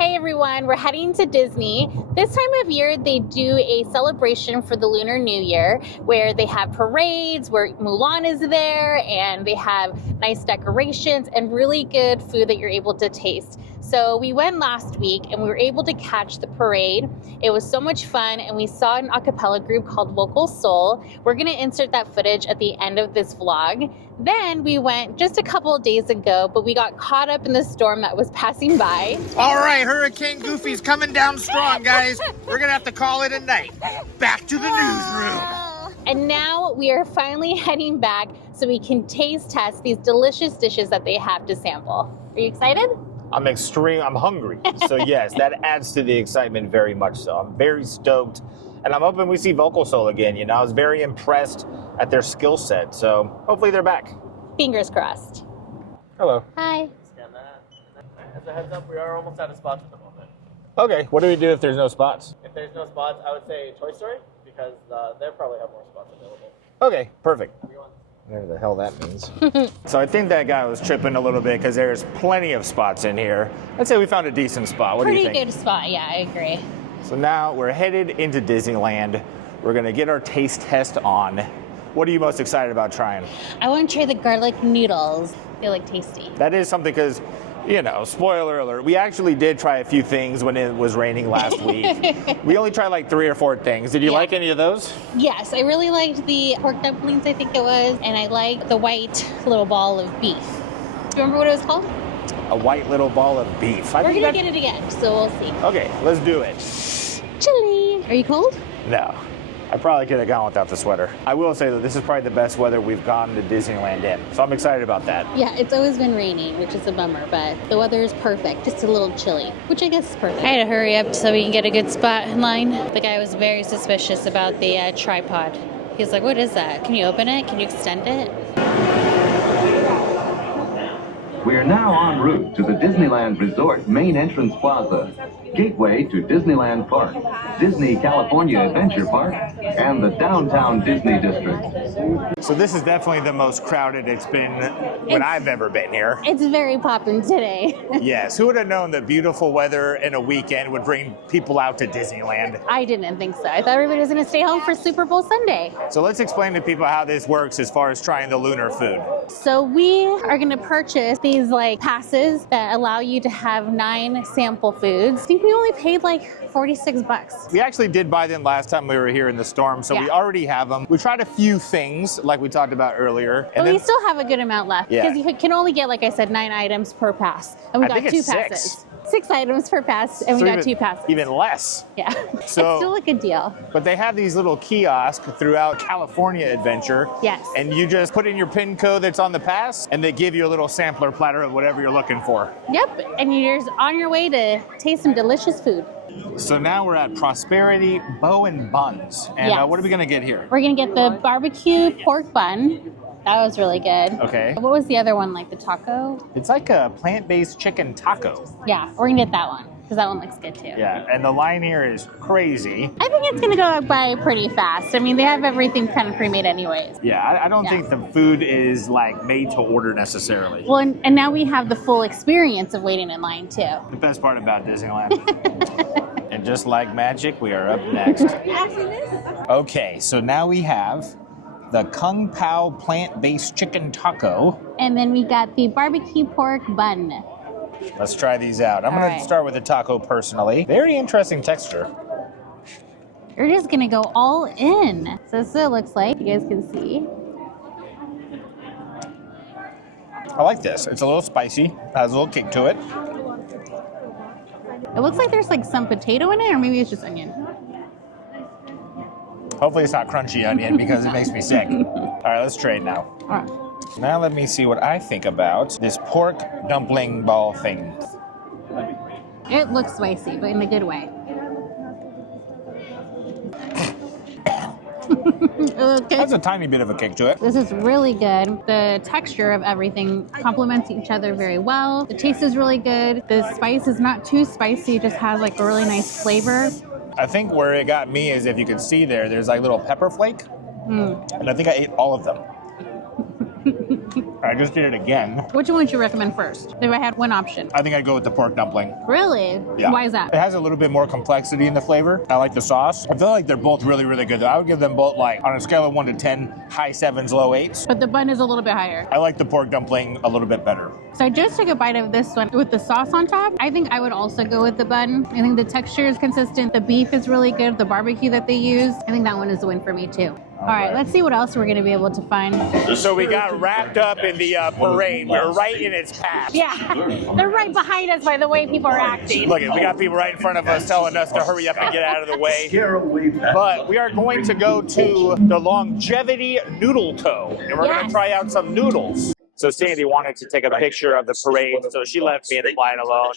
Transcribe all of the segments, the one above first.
Hey everyone, we're heading to Disney. This time of year they do a celebration for the Lunar New Year where they have parades, where Mulan is there, and they have nice decorations and really good food that you're able to taste. So we went last week and we were able to catch the parade. It was so much fun and we saw an a cappella group called Vocal Seoul. We're gonna insert that footage at the end of this vlog. Then we went just a couple of days ago, but we got caught up in the storm that was passing by. All right, Hurricane Goofy's coming down strong, guys. We're gonna have to call it a night. Back to the newsroom. And now we are finally heading back so we can taste test these delicious dishes that they have to sample. Are you excited? I'm hungry. So yes, that adds to the excitement very much so. I'm very stoked. And I'm hoping we see Vocal Seoul again. You know, I was very impressed at their skill set. So hopefully they're back. Fingers crossed. Hello. Hi. As a heads up, we are almost out of spots at the moment. Okay, what do we do if there's no spots? If there's no spots, I would say Toy Story, because they'll probably have more spots available. Okay, perfect. Whatever the hell that means. So I think that guy was tripping a little bit because there's plenty of spots in here. I'd say we found a decent spot. What do you think? Pretty good spot, yeah, I agree. So now we're headed into Disneyland. We're gonna get our taste test on. What are you most excited about trying? I want to try the garlic noodles. They look tasty. That is something because, you know, spoiler alert, we actually did try a few things when it was raining last week. We only tried like 3 or 4 things. Did you like any of those? Yes, I really liked the pork dumplings, I think it was, and I liked the white little ball of beef. Do you remember what it was called? A white little ball of beef. We're gonna get it again, so we'll see. Okay, let's do it. Chilly. Are you cold? No. I probably could have gone without the sweater. I will say that this is probably the best weather we've gone to Disneyland in, so I'm excited about that. Yeah, it's always been raining, which is a bummer, but the weather is perfect. Just a little chilly, which I guess is perfect. I had to hurry up so we can get a good spot in line. The guy was very suspicious about the tripod. He was like, what is that? Can you open it? Can you extend it? We are now en route to the Disneyland Resort Main Entrance Plaza, gateway to Disneyland Park, Disney California Adventure Park, and the Downtown Disney District. So this is definitely the most crowded it's been when I've ever been here. It's very poppin' today. Yes, who would have known that beautiful weather and a weekend would bring people out to Disneyland? I didn't think so. I thought everybody was gonna stay home for Super Bowl Sunday. So let's explain to people how this works as far as trying the lunar food. So we are gonna purchase these like passes that allow you to have 9 sample foods. I think we only paid like 46 bucks. We actually did buy them last time we were here in the storm, so we already have them. We tried a few things like we talked about earlier. But we still have a good amount left because you can only get, like I said, 9 items per pass. And we got 2 passes. 6 items per pass, and we got 2 passes. Even less. Yeah, So, it's still a good deal. But they have these little kiosks throughout California Adventure. Yes. And you just put in your PIN code that's on the pass, and they give you a little sampler platter of whatever you're looking for. Yep, and you're just on your way to taste some delicious food. So now we're at Prosperity Bow and Buns. And what are we gonna get here? We're gonna get the barbecue pork bun. That was really good. Okay. What was the other one, like the taco? It's like a plant-based chicken taco. Yeah, we're gonna get that one because that one looks good too. Yeah, and the line here is crazy. I think it's gonna go by pretty fast. I mean, they have everything kind of pre-made anyways. Yeah, I don't think the food is like made to order necessarily. Well, and now we have the full experience of waiting in line too. The best part about Disneyland. And just like magic, we are up next. Okay, so now we have the Kung Pao plant-based chicken taco. And then we got the barbecue pork bun. Let's try these out. I'm going to start with the taco personally. Very interesting texture. You're just going to go all in. So this is what it looks like. You guys can see. I like this. It's a little spicy. Has a little kick to it. It looks like there's like some potato in it, or maybe it's just onion. Hopefully it's not crunchy onion because it makes me sick. All right, let's trade now. All right. Now let me see what I think about this pork dumpling ball thing. It looks spicy, but in a good way. Okay. That's a tiny bit of a kick to it. This is really good. The texture of everything complements each other very well. The taste is really good. The spice is not too spicy. It just has like a really nice flavor. I think where it got me is if you could see there's like little pepper flake. And I think I ate all of them. I just did it again. Which one would you recommend first? If I had one option. I think I'd go with the pork dumpling. Really? Yeah. Why is that? It has a little bit more complexity in the flavor. I like the sauce. I feel like they're both really, really good. I would give them both, like, on a scale of 1 to 10, high 7s, low 8s. But the bun is a little bit higher. I like the pork dumpling a little bit better. So I just took a bite of this one with the sauce on top. I think I would also go with the bun. I think the texture is consistent. The beef is really good. The barbecue that they use, I think that one is the win for me too. All right, let's see what else we're gonna be able to find. So we got wrapped up in the parade. We're right in its path. Yeah, they're right behind us by the way people are acting. Look, we got people right in front of us telling us to hurry up and get out of the way. But we are going to go to the Longevity Noodle Co. And we're going to try out some noodles. So Sandy wanted to take a picture of the parade, so she left me in the line alone.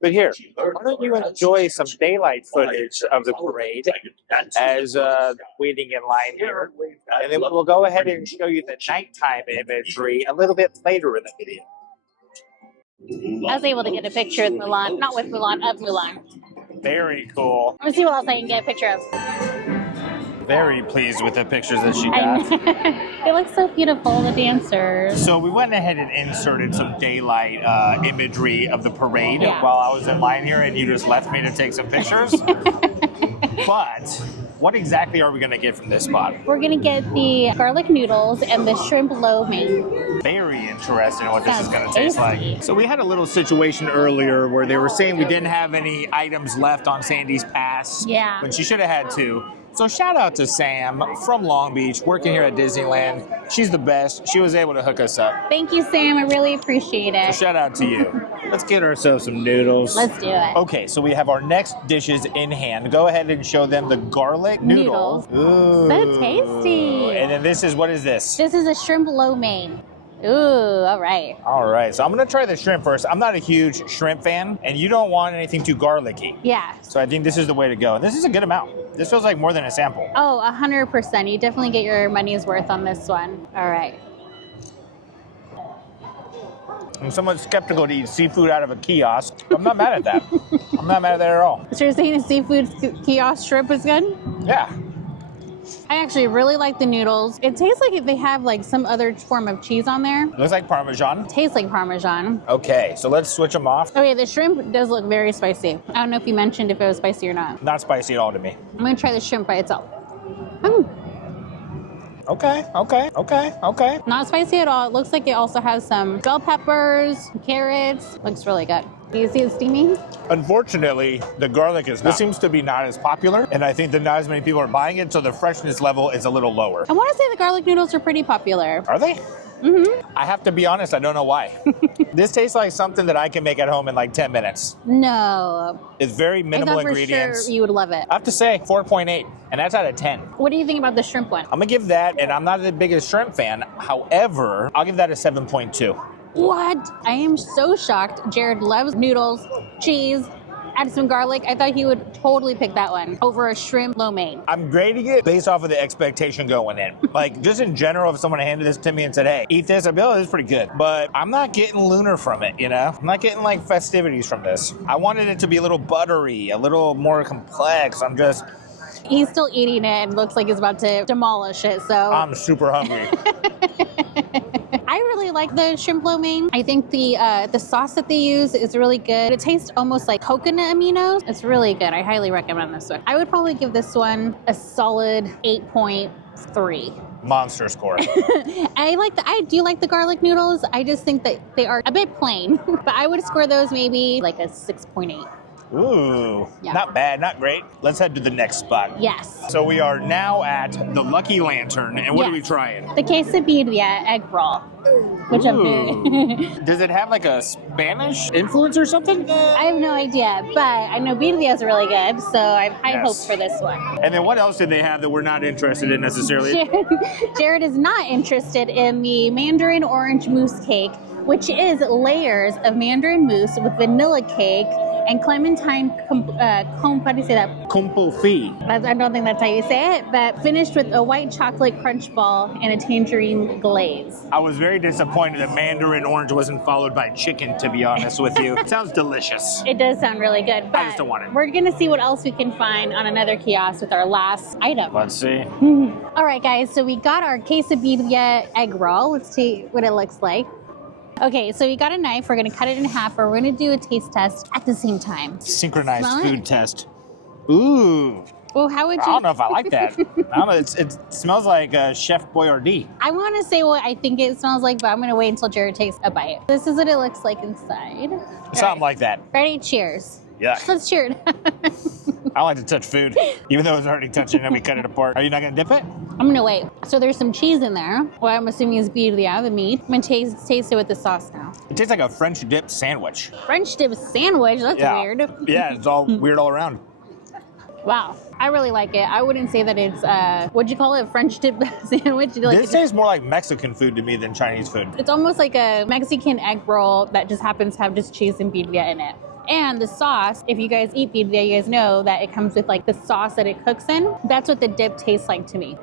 But here, why don't you enjoy some daylight footage of the parade as waiting in line here. And then we'll go ahead and show you the nighttime imagery a little bit later in the video. I was able to get a picture with Mulan, not with Mulan, of Mulan. Very cool. Let's see what else I can get a picture of. Very pleased with the pictures that she got. They look so beautiful, the dancers. So we went ahead and inserted some daylight imagery of the parade while I was in line here, and you just left me to take some pictures. But what exactly are we going to get from this spot? We're going to get the garlic noodles and the shrimp lo mein. Very interesting what this is going to taste tasty. like. So we had a little situation earlier where they were saying we didn't have any items left on Sandy's pass. Yeah. When she should have had two. So shout out to Sam from Long Beach, working here at Disneyland. She's the best. She was able to hook us up. Thank you, Sam. I really appreciate it. So shout out to you. Let's get ourselves some noodles. Let's do it. Okay, so we have our next dishes in hand. Go ahead and show them the garlic noodles. Ooh. So tasty. And then this is, what is this? This is a shrimp lo mein. Ooh, all right. All right, so I'm gonna try the shrimp first. I'm not a huge shrimp fan, and you don't want anything too garlicky. Yeah. So I think this is the way to go. And this is a good amount. This feels like more than a sample. Oh, 100%. You definitely get your money's worth on this one. All right. I'm somewhat skeptical to eat seafood out of a kiosk. I'm not mad at that. I'm not mad at that at all. So you're saying a seafood kiosk shrimp is good? Yeah. I actually really like the noodles. It tastes like if they have like some other form of cheese on there. Looks like Parmesan. Tastes like Parmesan. Okay, so let's switch them off. Okay, the shrimp does look very spicy. I don't know if you mentioned if it was spicy or not. Not spicy at all to me. I'm gonna try the shrimp by itself. Okay. Not spicy at all. It looks like it also has some bell peppers, carrots. Looks really good. Do you see it steaming? Unfortunately, the garlic is this seems to be not as popular, and I think that not as many people are buying it, so the freshness level is a little lower. I want to say the garlic noodles are pretty popular. Are they? Mm-hmm. I have to be honest, I don't know why. This tastes like something that I can make at home in like 10 minutes. No. It's very minimal I thought ingredients. For sure you would love it. I have to say 4.8, and that's out of 10. What do you think about the shrimp one? I'm gonna give that, and I'm not the biggest shrimp fan. However, I'll give that a 7.2. What? I am so shocked. Jared loves noodles, cheese, add some garlic. I thought he would totally pick that one over a shrimp lo mein. I'm grading it based off of the expectation going in. Like, just in general, if someone handed this to me and said, hey, eat this, I'd be, oh, this is pretty good. But I'm not getting lunar from it, you know? I'm not getting, like, festivities from this. I wanted it to be a little buttery, a little more complex. He's still eating it and looks like he's about to demolish it, so. I'm super hungry. I really like the shrimp lo mein. I think the sauce that they use is really good. It tastes almost like coconut aminos. It's really good. I highly recommend this one. I would probably give this one a solid 8.3. Monster score. I do like the garlic noodles. I just think that they are a bit plain, but I would score those maybe like a 6.8. Ooh, Yeah. Not bad, not great. Let's head to the next spot. Yes. So we are now at the Lucky Lantern, and what are we trying? The quesadilla egg roll, which I'm Does it have like a Spanish influence or something? I have no idea, but I know birria is really good, so I have high hopes for this one. And then what else did they have that we're not interested in necessarily? Jared is not interested in the mandarin orange mousse cake, which is layers of mandarin mousse with vanilla cake and clementine how do you say that? Kumpofi. I don't think that's how you say it, but finished with a white chocolate crunch ball and a tangerine glaze. I was very disappointed that mandarin orange wasn't followed by chicken, to be honest with you. It sounds delicious. It does sound really good, but I just don't want it. We're gonna see what else we can find on another kiosk with our last item. Let's see. All right, guys, so we got our quesadilla egg roll. Let's see what it looks like. Okay, so we got a knife. We're gonna cut it in half, or we're gonna do a taste test at the same time. Synchronized Smell food it? test. Ooh. Well, how would you? I don't know if I like that. I don't know. It smells like Chef Boyardee. I want to say what I think it smells like, but I'm gonna wait until Jared takes a bite. This is what it looks like inside. Something like that. Ready? Cheers. Yeah. Let's cheer it. I like to touch food, even though it's already touching and we cut it apart. Are you not gonna dip it? I'm gonna wait. So there's some cheese in there. What I'm assuming is birria, the meat. I'm gonna taste it with the sauce now. It tastes like a French dip sandwich. French dip sandwich. That's weird. Yeah, it's all weird all around. Wow, I really like it. I wouldn't say that it's what'd you call it? French dip sandwich? This tastes more like Mexican food to me than Chinese food. It's almost like a Mexican egg roll that just happens to have just cheese and birria in it. And the sauce, if you guys eat birria, you guys know that it comes with like the sauce that it cooks in. That's what the dip tastes like to me.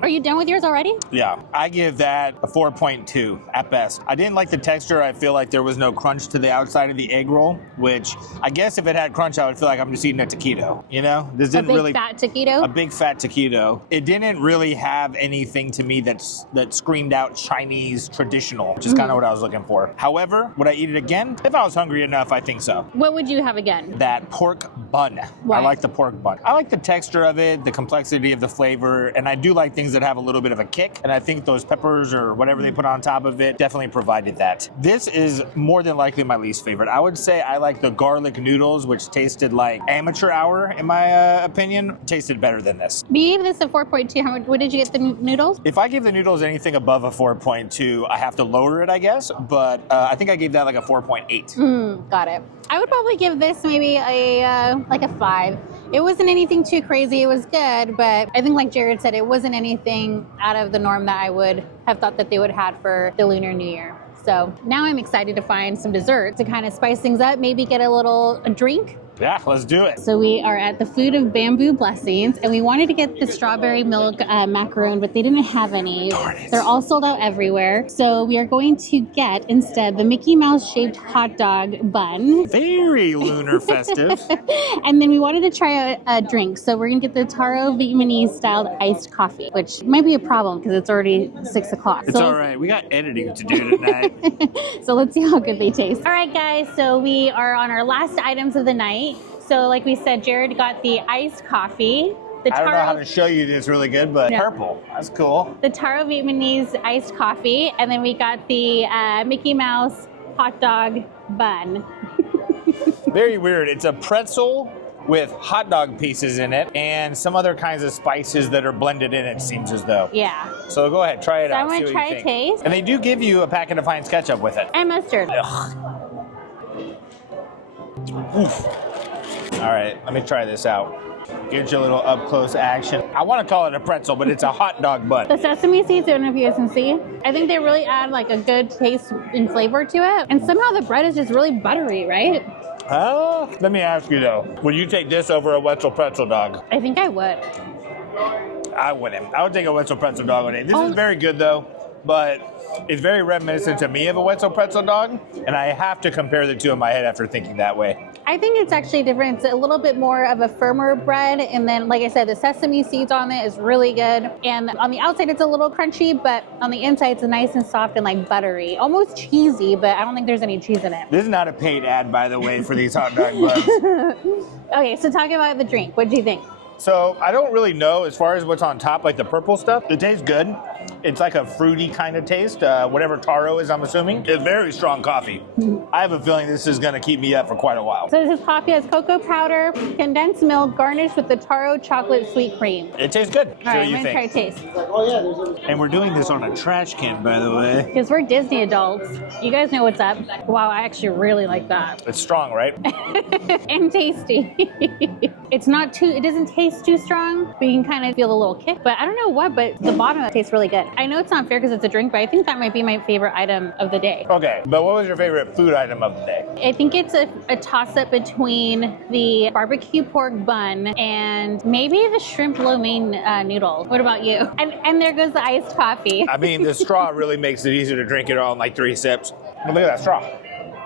Are you done with yours already? Yeah, I give that a 4.2 at best. I didn't like the texture. I feel like there was no crunch to the outside of the egg roll, which I guess if it had crunch, I would feel like I'm just eating a taquito. You know, this didn't a big really fat taquito. a big fat taquito. It didn't really have anything to me that screamed out Chinese traditional, which is kind of what I was looking for. However, would I eat it again? If I was hungry enough, I think so. What would you have again? That pork bun. Why? I like the pork bun. I like the texture of it, the complexity of the flavor, and I do like things that have a little bit of a kick, and I think those peppers or whatever they put on top of it definitely provided that. This is more than likely my least favorite. I would say I like the garlic noodles, which tasted like amateur hour, in my opinion, tasted better than this. You gave this a 4.2. What did you get the noodles? If I give the noodles anything above a 4.2, I have to lower it, I guess, but I think I gave that like a 4.8. Got it. I would probably give this maybe a like a 5. It wasn't anything too crazy. It was good, but I think like Jared said, it wasn't anything out of the norm that I would have thought that they would have had for the Lunar New Year. So now I'm excited to find some dessert to kind of spice things up, maybe get a drink. Yeah, let's do it. So we are at the Food of Bamboo Blessings, and we wanted to get the strawberry milk macaroon, but they didn't have any. Darn it. They're all sold out everywhere. So we are going to get instead the Mickey Mouse shaped hot dog bun. Very lunar festive. And then we wanted to try a drink. So we're going to get the Taro Vietnamese styled iced coffee, which might be a problem because it's already 6 o'clock. It's all right. We got editing to do tonight. So let's see how good they taste. All right, guys. So we are on our last items of the night. So like we said, Jared got the iced coffee. I don't know how to show you this really good, but purple. That's cool. The Taro Vietnamese iced coffee. And then we got the Mickey Mouse hot dog bun. Very weird. It's a pretzel with hot dog pieces in it and some other kinds of spices that are blended in, it seems as though. Yeah. So go ahead, try it out. I'm going to try a taste. And they do give you a packet of Heinz ketchup with it. And mustard. Ugh. Oof. All right, let me try this out. Get you a little up close action. I want to call it a pretzel, but it's a hot dog bun. The sesame seeds, I don't know if you guys can see. I think they really add like a good taste and flavor to it. And somehow the bread is just really buttery, right? Let me ask you though, would you take this over a Wetzel pretzel dog? I think I would. I wouldn't. I would take a Wetzel pretzel dog on it. This is very good though, but it's very reminiscent to me of a Wetzel pretzel dog, and I have to compare the two in my head after thinking that way. I think it's actually different. It's a little bit more of a firmer bread, and then like I said, the sesame seeds on it is really good. And on the outside it's a little crunchy, but on the inside it's nice and soft and like buttery. Almost cheesy, but I don't think there's any cheese in it. This is not a paid ad, by the way, for these hot dog buns. Okay, so talking about the drink, what do you think? So I don't really know as far as what's on top, like the purple stuff. It tastes good. It's like a fruity kind of taste, whatever taro is, I'm assuming. It's very strong coffee. I have a feeling this is going to keep me up for quite a while. So this coffee has cocoa powder, condensed milk, garnished with the taro chocolate sweet cream. It tastes good. All right, I'm going to try a taste. And we're doing this on a trash can, by the way. Because we're Disney adults. You guys know what's up. Wow, I actually really like that. It's strong, right? And tasty. It doesn't taste too strong, but you can kind of feel the little kick. But I don't know what, but the bottom of it tastes really good. I know it's not fair because it's a drink, but I think that might be my favorite item of the day. Okay, but what was your favorite food item of the day? I think it's a toss-up between the barbecue pork bun and maybe the shrimp lo mein noodle. What about you? And there goes the iced coffee. I mean, the straw really makes it easy to drink it all in like 3 sips. But look at that straw.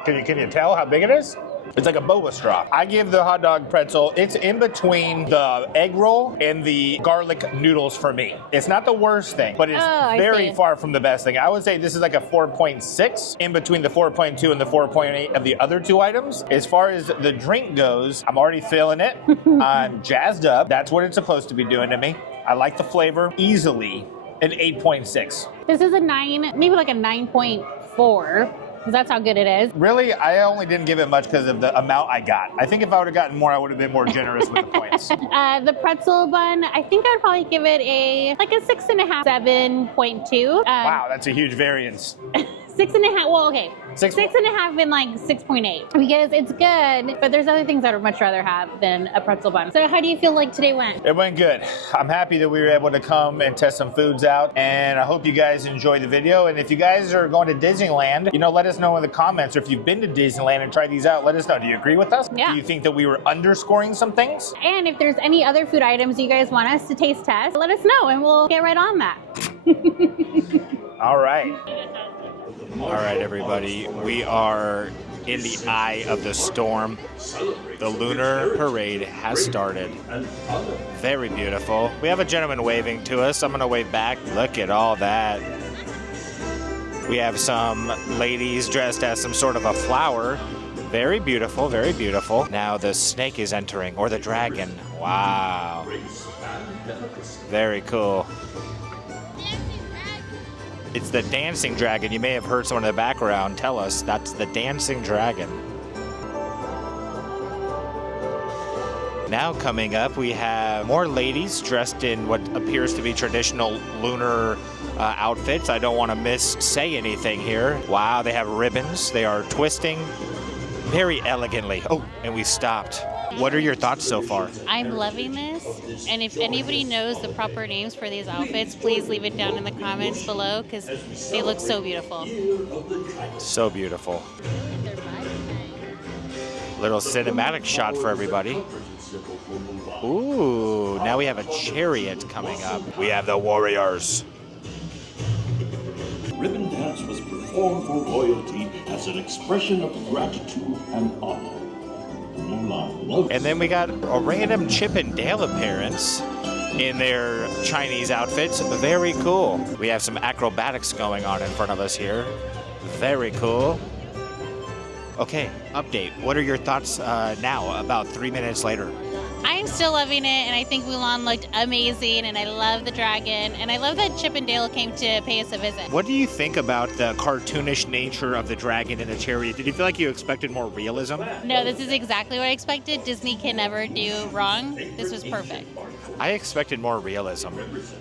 Can you tell how big it is? It's like a boba straw. I give the hot dog pretzel, it's in between the egg roll and the garlic noodles for me. It's not the worst thing, but it's very far from the best thing. I would say this is like a 4.6 in between the 4.2 and the 4.8 of the other two items. As far as the drink goes, I'm already feeling it. I'm jazzed up. That's what it's supposed to be doing to me. I like the flavor. Easily an 8.6. This is a 9, maybe like a 9.4. Because that's how good it is. Really, I only didn't give it much because of the amount I got. I think if I would have gotten more, I would have been more generous with the points. The pretzel bun, I think I'd probably give it a 6.5, 7.2. Wow, that's a huge variance. 6.5, well, okay. 6.5 and like 6.8 because it's good, but there's other things I would much rather have than a pretzel bun. So how do you feel like today went? It went good. I'm happy that we were able to come and test some foods out, and I hope you guys enjoyed the video. And if you guys are going to Disneyland, let us know in the comments, or if you've been to Disneyland and tried these out, let us know. Do you agree with us? Yeah. Do you think that we were underscoring some things? And if there's any other food items you guys want us to taste test, let us know and we'll get right on that. All right. All right, everybody. We are in the eye of the storm. The Lunar Parade has started. Very beautiful. We have a gentleman waving to us. I'm going to wave back. Look at all that. We have some ladies dressed as some sort of a flower. Very beautiful, very beautiful. Now the snake is entering, or the dragon. Wow. Very cool. It's the dancing dragon. You may have heard someone in the background tell us that's the dancing dragon. Now coming up, we have more ladies dressed in what appears to be traditional lunar outfits. I don't want to say anything here. Wow, they have ribbons. They are twisting very elegantly. Oh, and we stopped. What are your thoughts so far? I'm loving this, and if anybody knows the proper names for these outfits, please leave it down in the comments below because they look so beautiful. So beautiful. Little cinematic shot for everybody. Ooh, now we have a chariot coming up. We have the warriors. Ribbon dance was performed for royalty as an expression of gratitude and honor. And then we got a random Chip and Dale appearance in their Chinese outfits. Very cool. We have some acrobatics going on in front of us here. Very cool. Okay, update. What are your thoughts now, about 3 minutes later? I'm still loving it, and I think Mulan looked amazing, and I love the dragon, and I love that Chip and Dale came to pay us a visit. What do you think about the cartoonish nature of the dragon and the chariot? Did you feel like you expected more realism? No, this is exactly what I expected. Disney can never do wrong. This was perfect. I expected more realism.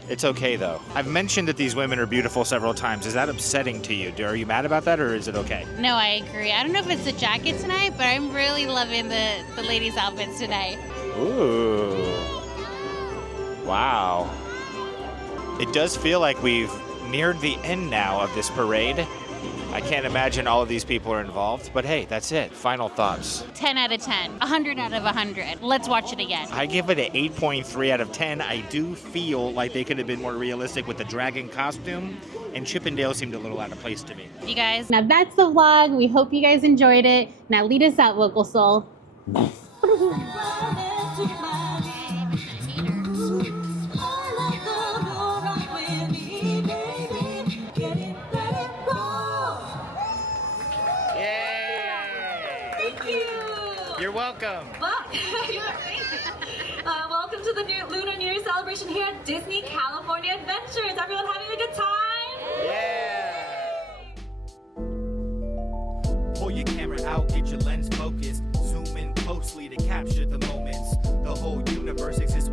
It's okay, though. I've mentioned that these women are beautiful several times. Is that upsetting to you? Are you mad about that, or is it okay? No, I agree. I don't know if it's the jacket tonight, but I'm really loving the ladies' outfits tonight. Ooh. Wow. It does feel like we've neared the end now of this parade. I can't imagine all of these people are involved, but hey, that's it. Final thoughts. 10 out of 10. 100 out of 100. Let's watch it again. I give it an 8.3 out of 10. I do feel like they could have been more realistic with the dragon costume, and Chip and Dale seemed a little out of place to me. You guys? Now that's the vlog. We hope you guys enjoyed it. Now lead us out, Vocal Seoul. You're welcome. Welcome to the Lunar New Year celebration here at Disney California Adventure. Is everyone having a good time? Yeah. Pull your camera out, get your lens focused. Zoom in closely to capture the moments. The whole universe exists